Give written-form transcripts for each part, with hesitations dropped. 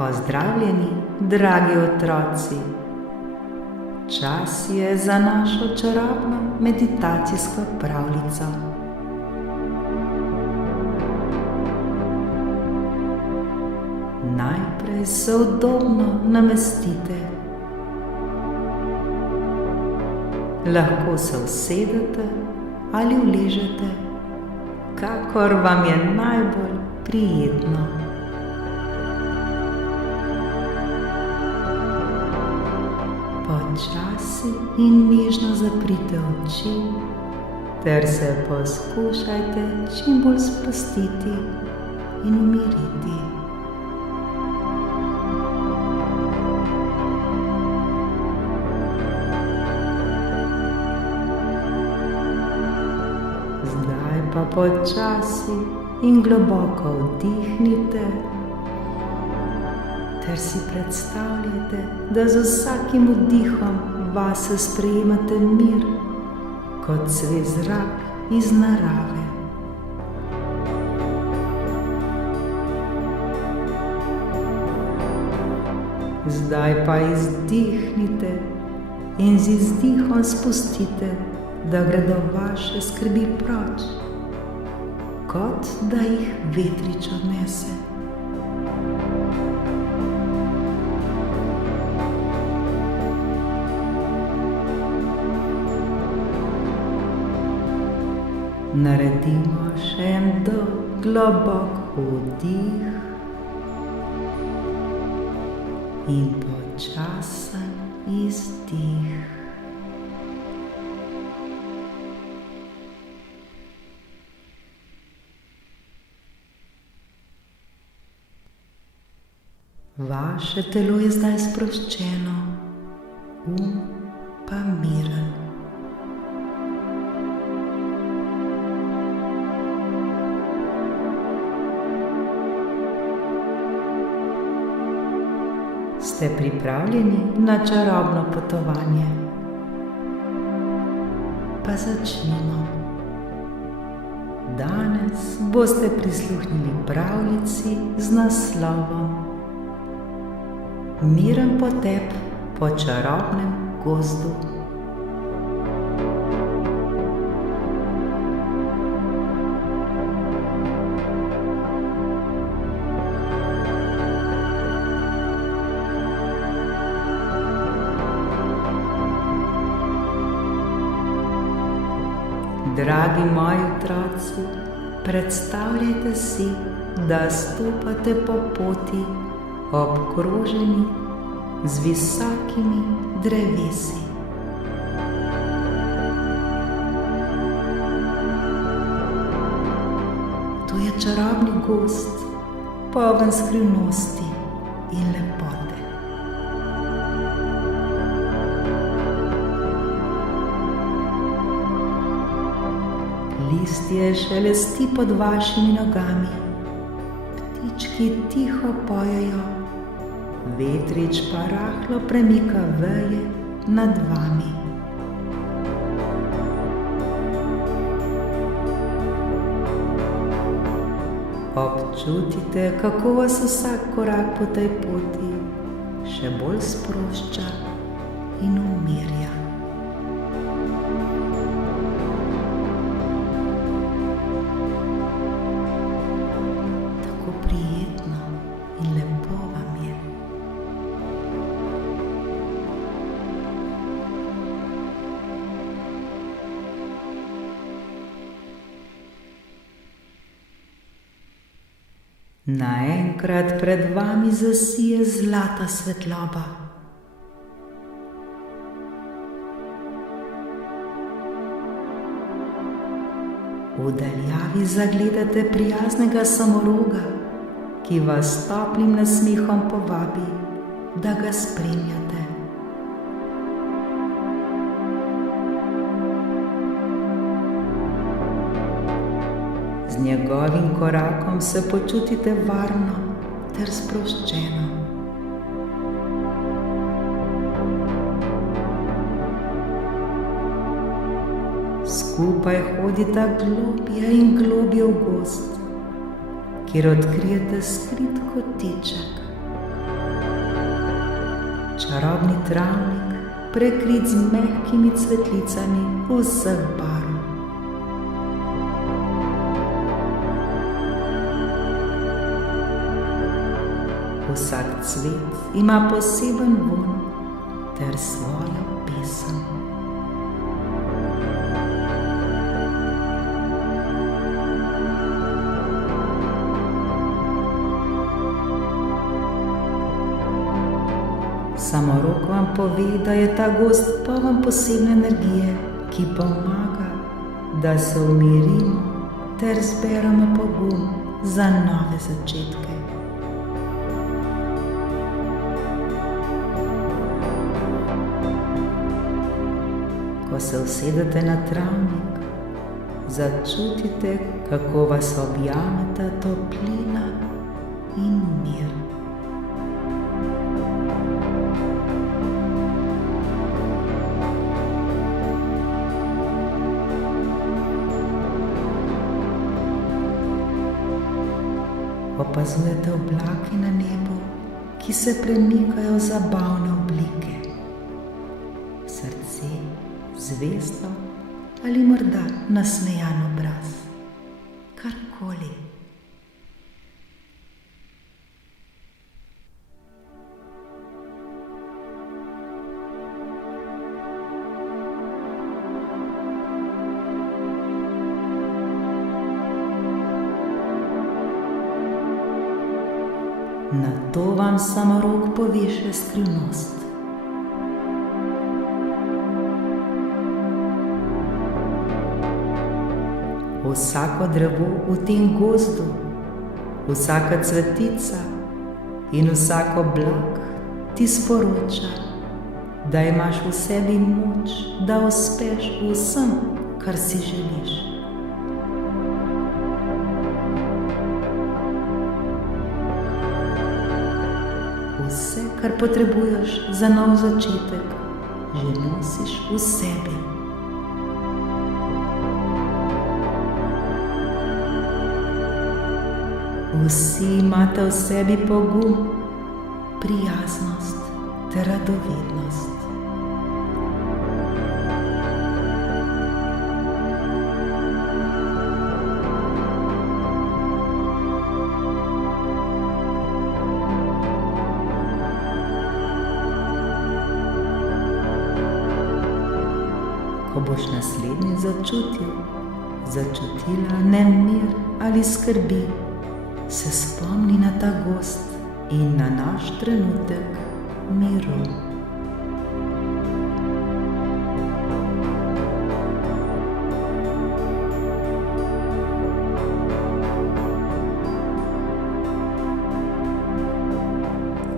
Pozdravljeni, dragi otroci! Čas je za našo čarobno meditacijsko pravljico. Najprej se udobno namestite. Lahko se usedete ali uležete, kakor vam je najbolj prijetno. Počasi in nežno zaprite oči ter se poskušajte čim bolj sprostiti in umiriti. Zdaj pa počasi in globoko vdihnite ter si predstavljate, da z vsakim vdihom vase sprejemate mir kot svež zrak iz narave. Zdaj pa izdihnite in z izdihom spustite, da gredo vaše skrbi proč, kot da jih vetrič odnese. Naredimo še en dolg, globok vdih in počasen izdih. Vaše telo je zdaj sproščeno, pa miren. Ste pripravljeni na čarobno potovanje? Pa začnimo. Danes boste prisluhnili pravljici z naslovom Miren potep po čarobnem gozdu. Dragi moji otroci, predstavljajte si, da stopate po poti obkroženi z visokimi drevesi. To je čarobni gozd, poln skrivnosti in lepote. Listje šelesti pod vašimi nogami, ptički tiho pojejo, vetrič pa rahlo premika veje nad vami. Občutite, kako vas vsak korak po tej poti še bolj sprošča in umirja. Naenkrat pred vami zasije zlata svetloba. V daljavi zagledate prijaznega samoroga, ki vas s toplim nasmehom povabi, da ga spremljate. Z njegovim korakom se počutite varno ter sproščeno. Skupaj hodita globje in globje v gozd, kjer odkrijete skrit kotiček. Čarobni travnik, prekrit z mehkimi cvetlicami vseh barv. Vsak cvet ima poseben vonj ter svojo pesem. Samorok vam pove, da je ta gozd poln posebne energije, ki pomaga, da se umirimo ter zberemo pogum za nove začetke. Ko se usedete na travnik, začutite, kako vas objameta toplina in mir. Opazujete oblake na nebu, ki se premikajo v zabavne oblike. Srce, zvezdo ali morda nasmejan obraz. Karkoli. Na to vam samorok pove še skrivnost. Vsako drevo v tem gozdu, vsaka cvetica in vsak oblak ti sporoča, da imaš v sebi moč, da uspeš v vsem, kar si želiš. Vse, kar potrebuješ za nov začetek, že nosiš v sebi. Vsi imate v sebi pogum, prijaznost ter radovednost. Ko boš naslednji začutila nemir ali skrbi, se spomni na ta gozd in na naš trenutek miru.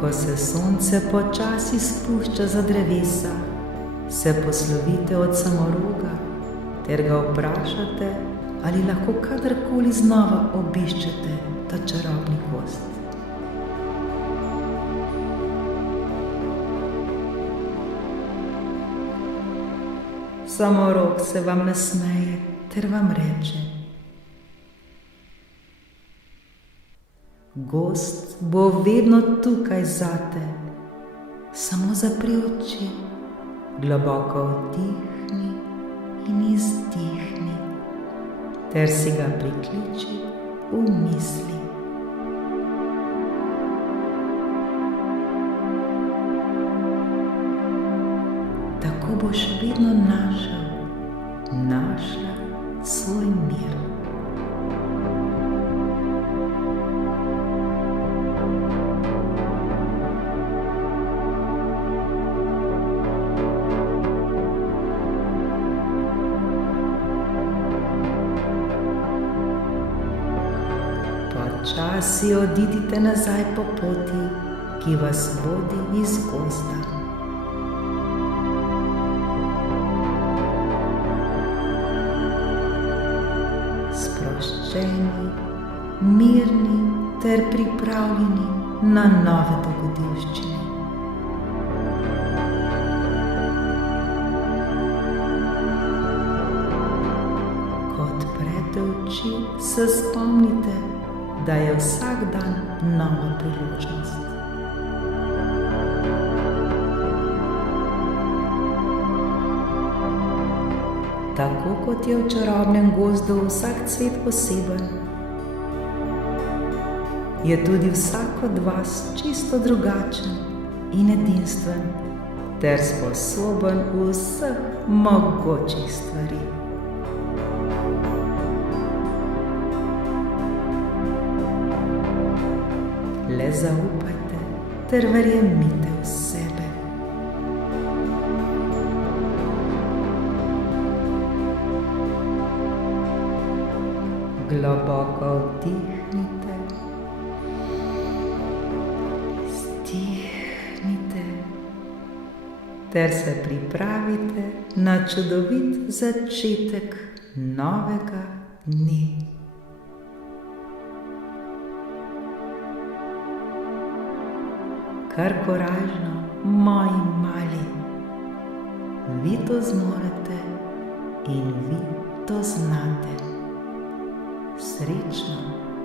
Ko se sonce počasi spušča za drevesa, se poslovite od samoroga ter ga vprašate, ali lahko kadarkoli znova obiščete ta čarobni gozd. Samorok se vam nasmeje ter vam reče: gozd bo vedno tukaj zate, samo zapri oči, globoko vdihni in izdihni, ter si ga prikliči v misli. Tako boš vedno našla svoj mir. Počasi odidite nazaj po poti, ki vas vodi iz gozda. Sproščeni, mirni ter pripravljeni na nove dogodivščine. Ko odprete oči, se spomnite, da je vsak dan nova priložnost. tako kot je v čarobnem gozdu vsak cvet poseben, je tudi vsak od vas čisto drugačen in edinstven ter sposoben vseh mogočih stvari. Le zaupajte ter verjemite v sebe. Globoko vdihnite, izdihnite ter se pripravite na čudovit začetek novega dne. Kar korajžno, moji mali, vi to zmorete in vi to znate. Srečno!